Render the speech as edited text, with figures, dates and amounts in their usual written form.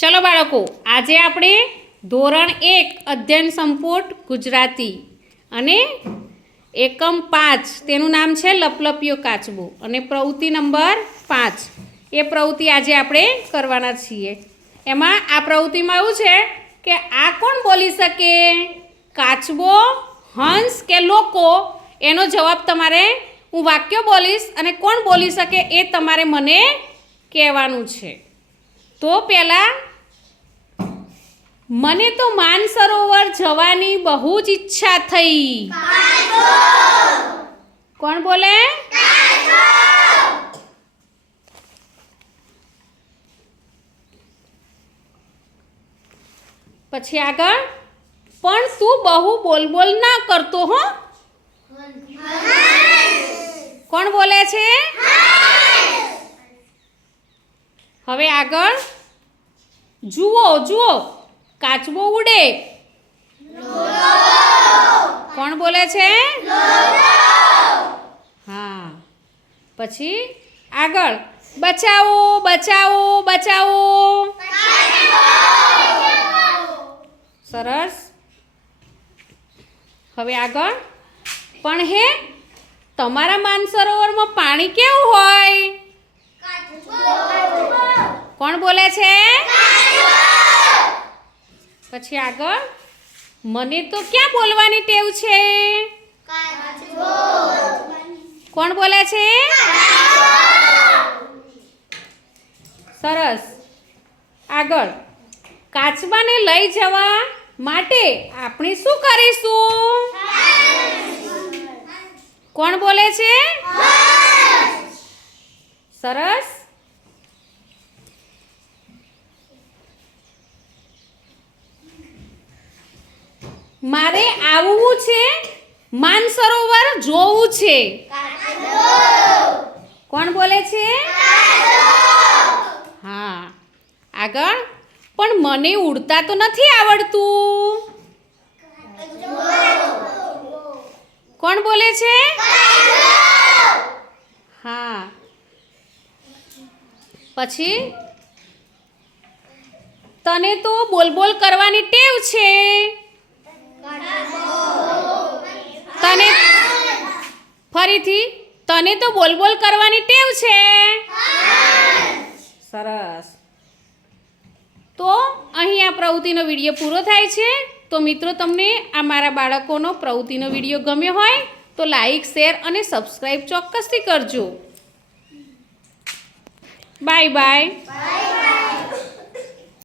ચલો બાળકો, આજે આપણે ધોરણ 1 અધ્યયન સંપુટ ગુજરાતી અને એકમ 5 તેનું નામ છે લપલપિયો કાચબો અને પ્રવૃત્તિ નંબર 5 એ પ્રવૃત્તિ આજે આપણે કરવાના છીએ. એમાં આ પ્રવૃત્તિમાં એવું છે કે આ કોણ બોલી શકે, કાચબો, હંસ કે લોકો? એનો જવાબ તમારે હું વાક્ય બોલીશ અને કોણ બોલી શકે એ તમારે મને કહેવાનું છે. તો પહેલાં મને તો માનસરોવર જવાની બહુ જ ઈચ્છા થઈ. કોણ બોલે? પછી આગળ, પણ તું બહુ બોલ ના કરતો હો. કોણ બોલે છે? હવે આગળ જુઓ કાચબો ઉડે. કોણ બોલે છે? હા. પછી આગળ બચાવો. સરસ. હવે આગળ, પણ હે તમારા માનસરોવરમાં પાણી કેવું હોય? કોણ બોલે છે? પછી આગળ, મને તો ક્યાં બોલવાની ટેવ છે? કોણ બોલે છે? સરસ. આગળ, કાચબાને લઈ જવા માટે આપણે શું કરીશું? કોણ બોલે છે? સરસ. મારે આવવું છે, માનસરોવર જોવું છે. કોણ બોલે છે? હા. આગળ, પણ મને ઉડતા તો નથી આવડતું. કોણ બોલે છે? હા. પછી તને તો બોલ કરવાની ટેવ છે. ફરીથી, તને તો બોલ કરવાની ટેવ છે. સરસ. તો અહીં આ પ્રવૃત્તિનો વિડીયો પૂરો થાય છે. તો મિત્રો, તમને આ મારા બાળકોનો પ્રવૃત્તિનો વિડીયો ગમ્યો હોય તો લાઈક, શેર અને સબસ્ક્રાઈબ ચોક્કસથી કરજો. બાય.